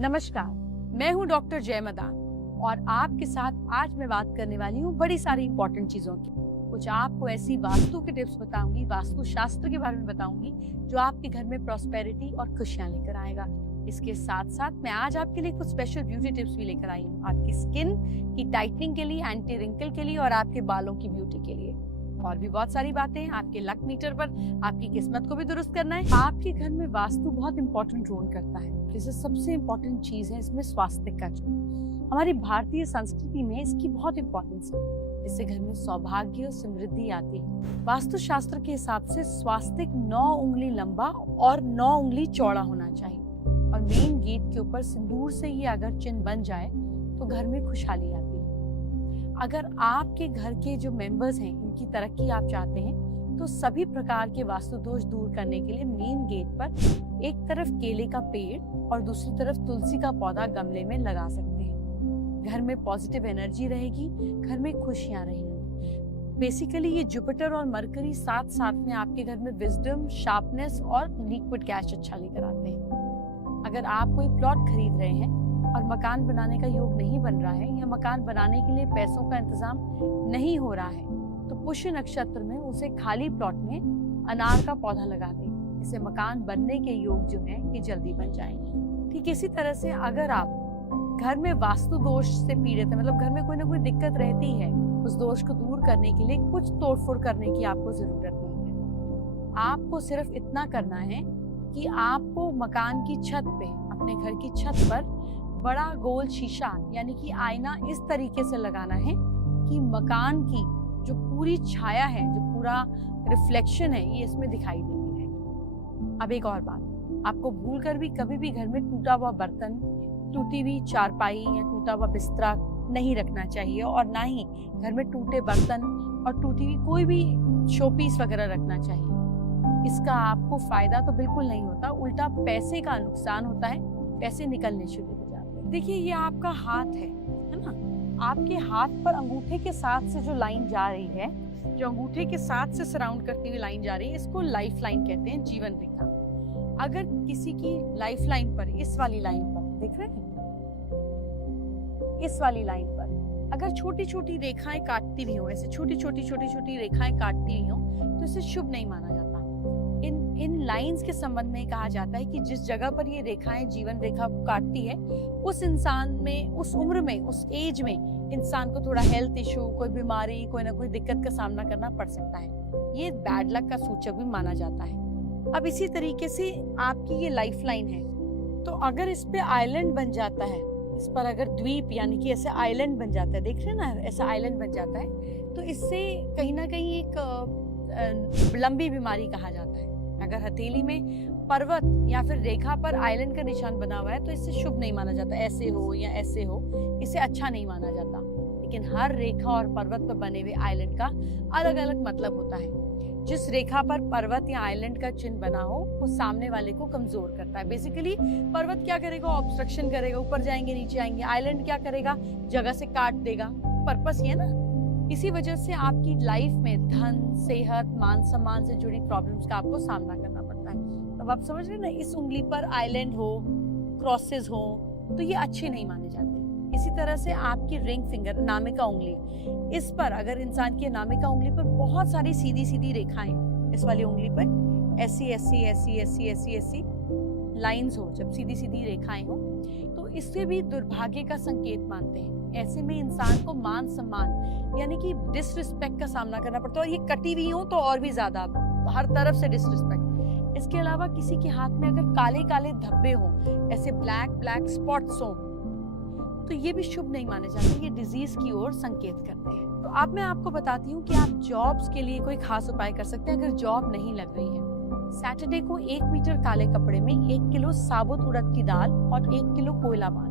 नमस्कार, मैं हूं डॉक्टर जय मदान और आपके साथ आज मैं बात करने वाली हूं बड़ी सारी इंपॉर्टेंट चीजों की। कुछ आपको ऐसी वास्तु के टिप्स बताऊंगी, वास्तु शास्त्र के बारे में बताऊंगी जो आपके घर में प्रॉस्पेरिटी और खुशियां लेकर आएगा। इसके साथ साथ मैं आज आपके लिए कुछ स्पेशल ब्यूटी टिप्स भी लेकर आई हूँ, आपकी स्किन की टाइटनिंग के लिए, एंटी रिंकल के लिए और आपके बालों की ब्यूटी के लिए। और भी बहुत सारी बातें आपके लक मीटर पर आपकी किस्मत को भी दुरुस्त करना है। आपके घर में वास्तु बहुत इंपॉर्टेंट रोल करता है। जैसे सबसे इम्पोर्टेंट चीज है इसमें स्वास्तिक का जो हमारी भारतीय संस्कृति में इसकी बहुत इम्पोर्टेंस है। इससे घर में सौभाग्य और समृद्धि आती है। वास्तु शास्त्र के हिसाब से स्वास्तिक 9 उंगली लंबा और 9 उंगली चौड़ा होना चाहिए और मेन गेट के ऊपर सिंदूर से ही अगर चिन्ह बन जाए तो घर में खुशहाली आती है। अगर आपके घर के जो मेंबर्स हैं इनकी तरक्की आप चाहते हैं तो सभी प्रकार के वास्तु दोष दूर करने के लिए मेन गेट पर एक तरफ केले का पेड़ और दूसरी तरफ तुलसी का पौधा गमले में लगा सकते हैं। घर में पॉजिटिव एनर्जी रहेगी, घर में खुशियां रहेंगी। बेसिकली ये जुपिटर और मरकरी साथ साथ में आपके घर में विजडम, शार्पनेस और लिक्विड कैश अच्छा लेकर आते हैं। अगर आप कोई प्लॉट खरीद रहे हैं और मकान बनाने का योग नहीं बन रहा है या मकान बनाने के लिए पैसों का इंतजाम नहीं हो रहा है तो पुष्य नक्षत्र में उसे खाली प्लॉट में अनार का पौधा लगा दें। इससे मकान बनने के योग जो है ये जल्दी बन जाएंगे। ठीक इसी तरह से अगर आप घर में वास्तु दोष से पीड़ित है, मतलब घर में कोई ना कोई दिक्कत रहती है, उस दोष को दूर करने के लिए कुछ तोड़फोड़ करने की आपको जरूरत नहीं है। आपको सिर्फ इतना करना है कि आपको मकान की छत पे, अपने घर की छत पर बड़ा गोल शीशा यानी कि आईना इस तरीके से लगाना है कि मकान की जो पूरी छाया है, जो पूरा रिफ्लेक्शन है, ये इसमें दिखाई देती है। अब एक और बात, आपको भूलकर भी कभी भी घर में टूटा हुआ बर्तन, टूटी हुई चारपाई या टूटा हुआ बिस्तरा नहीं रखना चाहिए और ना ही घर में टूटे बर्तन और टूटी हुई कोई भी शोपीस वगैरह रखना चाहिए। इसका आपको फायदा तो बिल्कुल नहीं होता, उल्टा पैसे का नुकसान होता है, पैसे निकलने शुरू हो जाते हैं। देखिए ये आपका हाथ है ना, आपके हाथ पर अंगूठे के साथ से जो लाइन जा रही है, जो अंगूठे के साथ से सराउंड करती हुई लाइन जा रही है, इसको लाइफ लाइन कहते हैं, जीवन रेखा। अगर किसी की लाइफ लाइन पर, इस वाली लाइन पर देख रहे हैं, इस वाली लाइन पर अगर छोटी छोटी रेखाएं काटती भी हो, ऐसे छोटी छोटी रेखाएं काटती भी हो तो इसे शुभ नहीं माना जाता। इन लाइंस के संबंध में कहा जाता है कि जिस जगह पर ये रेखाएं जीवन रेखा काटती है उस इंसान में, उस उम्र में, उस एज में इंसान को थोड़ा हेल्थ इशू, कोई बीमारी, कोई ना कोई दिक्कत का सामना करना पड़ सकता है। ये बैड लक का सूचक भी माना जाता है। अब इसी तरीके से आपकी ये लाइफ लाइन है, तो अगर इस पे आइलैंड बन जाता है, इस पर अगर द्वीप यानी कि ऐसे आइलैंड बन जाता है, देख रहे हैं ना, ऐसा आइलैंड बन जाता है, तो इससे कहीं ना कहीं एक लंबी बीमारी कहा जाता है। अगर हथेली में पर्वत या फिर रेखा पर आइलैंड का निशान बना हुआ है तो इससे शुभ नहीं माना जाता। ऐसे हो या ऐसे हो, इसे अच्छा नहीं माना जाता। लेकिन हर रेखा और पर्वत पर बने हुए आइलैंड का अलग अलग मतलब होता है। जिस रेखा पर पर्वत या आइलैंड का चिन्ह बना हो वो सामने वाले को कमजोर करता है। बेसिकली पर्वत क्या करेगा, ऑब्स्ट्रक्शन करेगा, ऊपर जाएंगे नीचे आएंगे। आइलैंड क्या करेगा, जगह से काट देगा। पर्पस ये ना, इसी वजह से आपकी लाइफ में धन, सेहत, मान सम्मान से जुड़ी प्रॉब्लम्स का आपको सामना करना पड़ता है। तब आप समझ रहे हैं ना, इस उंगली पर आइलैंड हो, क्रॉसेस हो तो ये अच्छे नहीं माने जाते। इसी तरह से आपकी रिंग फिंगर, नामिका उंगली, इस पर अगर इंसान की नामिका उंगली पर बहुत सारी सीधी सीधी रेखाएं, इस वाली उंगली पर ऐसी ऐसी ऐसी ऐसी ऐसी ऐसी लाइंस हो, जब सीधी सीधी रेखाएं हो तो इससे भी दुर्भाग्य का संकेत मानते हैं। ऐसे में इंसान को मान सम्मान यानी कि डिसरिस्पेक्ट का सामना करना पड़ता है, और ये कटी हुई हो तो और भी ज्यादा, हर तरफ से डिसरिस्पेक्ट। इसके अलावा किसी के हाथ में अगर काले काले धब्बे हो, ऐसे ब्लैक ब्लैक स्पॉट्स हो, तो ये भी शुभ नहीं माने जाते, ये डिजीज की ओर संकेत करते हैं। तो अब मैं आपको बताती हूँ कि आप जॉब्स के लिए कोई खास उपाय कर सकते हैं अगर जॉब नहीं लग रही है। सैटरडे को 1 मीटर काले कपड़े में 1 किलो साबुत उड़द की दाल और 1 किलो कोयला बांध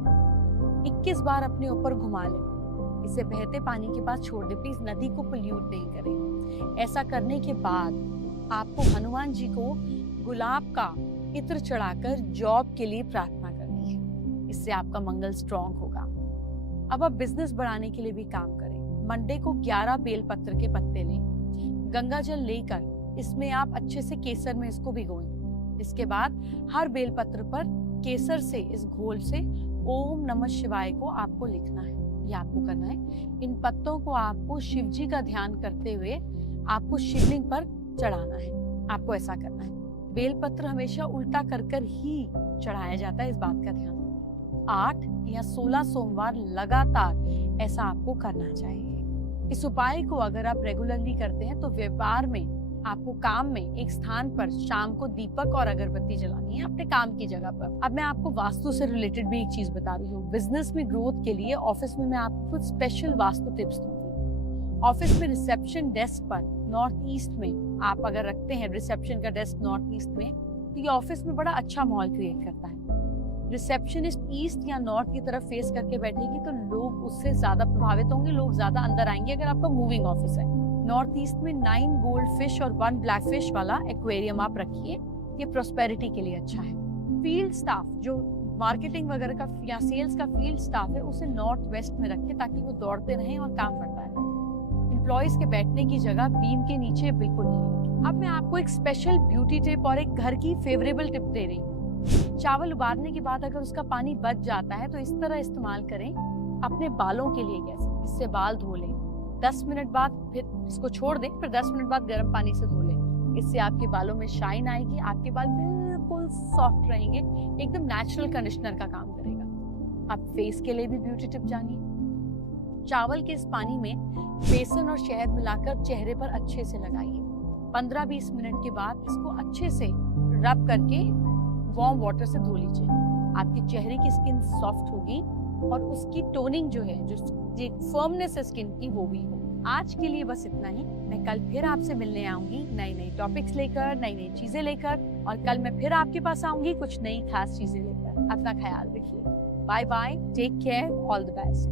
21 बार अपने ऊपर घुमा लें। इसे बहते पानी के पास छोड़ दें, प्लीज नदी को पोल्यूट नहीं करें। ऐसा करने के बाद आपको हनुमान जी को गुलाब का इत्र चढ़ाकर जॉब के लिए प्रार्थना करनी है। इससे आपका मंगल स्ट्रॉन्ग होगा। अब आप बिजनेस बढ़ाने के लिए भी काम करें। मंडे को 11 बेलपत्र के पत्ते लें, गंगा जल लेकर इसमें आप अच्छे से केसर में इसको भिगोएं। इसके बाद हर बेलपत्र पर केसर से, इस घोल से ओम नमः शिवाय को आपको लिखना है, ये आपको करना है। इन पत्तों को आपको शिव जी का ध्यान करते हुए आपको शिवलिंग पर चढ़ाना है, आपको ऐसा करना है। बेलपत्र हमेशा उल्टा कर कर ही चढ़ाया जाता है, इस बात का ध्यान। 8 या 16 सोमवार लगातार ऐसा आपको करना चाहिए। इस उपाय को अगर आप रेगुलरली करते हैं तो व्यापार में, आपको काम में एक स्थान पर शाम को दीपक और अगरबत्ती जलानी है अपने काम की जगह पर। अब मैं आपको वास्तु से रिलेटेड भी एक चीज बता रही हूँ। बिजनेस में ग्रोथ के लिए ऑफिस में मैं आपको कुछ स्पेशल वास्तु टिप्स दूंगी। ऑफिस में रिसेप्शन डेस्क पर नॉर्थ ईस्ट में आप अगर रखते हैं रिसेप्शन का डेस्क नॉर्थ ईस्ट में, तो ये ऑफिस में बड़ा अच्छा माहौल क्रिएट करता है। रिसेप्शनिस्ट ईस्ट या नॉर्थ की तरफ फेस करके बैठेगी तो लोग उससे ज्यादा प्रभावित होंगे, लोग ज्यादा अंदर आएंगे अगर आपका मूविंग ऑफिस है। नॉर्थ ईस्ट में 9 गोल्ड फिश और 1 ब्लैक फिश वाला एक्वेरियम आप रखिए, ये प्रोस्पेरिटी के लिए अच्छा है। फील्ड स्टाफ जो मार्केटिंग वगैरह का या सेल्स का फील्ड स्टाफ है, उसे नॉर्थ वेस्ट में रखिए ताकि वो दौड़ते रहें और काम करता रहे। एम्प्लॉयज के बैठने की जगह बीम के नीचे बिल्कुल नहीं। अब मैं आपको एक स्पेशल ब्यूटी टिप और एक घर की फेवरेबल टिप दे रही हूँ। चावल उबालने के बाद अगर उसका पानी बच जाता है तो इस तरह इस्तेमाल करें अपने बालों के लिए। कैसे? इससे बाल धो लें, 10 मिनट बाद फिर इसको छोड़ दें, फिर 10 मिनट बाद गर्म पानी से धो लें। इससे आपके बालों में शाइन आएगी, आपके बाल बिल्कुल सॉफ्ट रहेंगे, एकदम नेचुरल कंडीशनर का काम करेगा। अब फेस के लिए भी ब्यूटी टिप जानिए। चावल के इस पानी में बेसन और शहद मिलाकर चेहरे पर अच्छे से लगाइए। 15-20 मिनट के बाद इसको अच्छे से रब करके वार्म वाटर से धो लीजिए। आपके चेहरे की स्किन सॉफ्ट होगी और उसकी टोनिंग जो है, जो फर्मनेस है स्किन की, वो भी हो। आज के लिए बस इतना ही। मैं कल फिर आपसे मिलने आऊंगी नई नई टॉपिक्स लेकर, नई नई चीजें लेकर, और कल मैं फिर आपके पास आऊंगी कुछ नई खास चीजें लेकर। अपना ख्याल रखिए। Bye bye, take care, all the best.